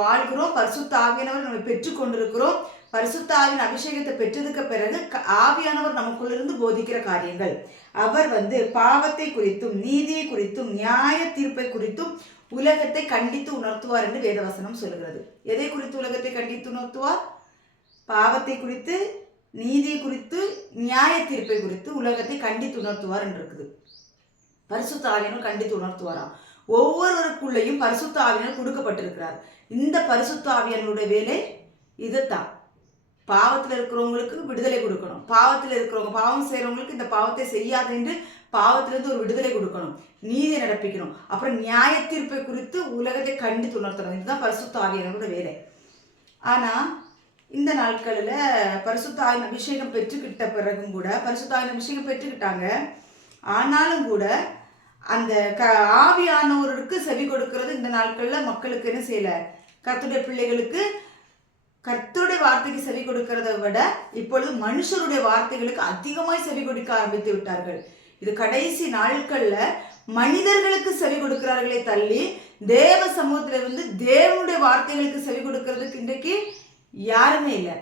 வாழ்கிறோம். பரிசுத்த ஆவியானவர் நம்ம பெற்றுக்கொண்டிருக்கிறோம். பரிசுத்த ஆவியின் அபிஷேகத்தை பெற்றதுக்கு பிறகு ஆவியானவர் நமக்குள்ளிருந்து போதிக்கிற காரியங்கள், அவர் பாவத்தை குறித்தும் நீதியை குறித்தும் நியாய தீர்ப்பை குறித்தும் உலகத்தை கண்டித்து உணர்த்துவார் என்று வேதவசனம் சொல்லுகிறது. எதை குறித்து உலகத்தை கண்டித்து உணர்த்துவார்? பாவத்தை குறித்து, நீதியை குறித்து, நியாய தீர்ப்பை குறித்து உலகத்தை கண்டித்து உணர்த்துவார் என்று இருக்குது. பரிசுத்த ஆவியானவர் கண்டித்து உணர்த்துவாராம். ஒவ்வொருவருக்குள்ளேயும் பரிசுத்த ஆவியானவர் கொடுக்கப்பட்டிருக்கிறார். இந்த பரிசுத்த ஆவியானவருடைய வேலை இதுதான். பாவத்தில் இருக்கிறவங்களுக்கு விடுதலை கொடுக்கணும். பாவத்தில் இருக்கிறவங்க, பாவம் செய்கிறவங்களுக்கு இந்த பாவத்தை செய்யாது என்று பாவத்திலிருந்து ஒரு விடுதலை கொடுக்கணும். நீதியை நடப்பிக்கணும். அப்புறம் நியாய தீர்ப்பை குறித்து உலகத்தை கண்டித்து உணர்த்தணும். இதுதான் பரிசுத்த ஆவியானவரோட வேலை. ஆனால் இந்த நாட்களில் பரிசுத்த ஆவியின் அபிஷேகம் பெற்றுக்கிட்ட பிறகும் கூட, பரிசுத்த ஆவியின் அபிஷேகம் பெற்றுக்கிட்டாங்க, ஆனாலும் கூட அந்த ஆவியானவருக்கு செவி கொடுக்கிறது இந்த நாட்களில் மக்களுக்கு என்ன செய்யலை? கர்த்தருடைய பிள்ளைகளுக்கு கர்த்தருடைய வார்த்தைக்கு செவி கொடுக்கிறத விட இப்பொழுது மனுஷருடைய வார்த்தைகளுக்கு அதிகமாய் செவி கொடுக்க ஆரம்பித்து விட்டார்கள். இது கடைசி நாட்களில் மனிதர்களுக்கு செவி கொடுக்கிறார்களே தள்ளி தேவ சமூகத்திலிருந்து தேவனுடைய வார்த்தைகளுக்கு செவி கொடுக்கறதுக்கு இன்றைக்கு யாருமே இல்லை.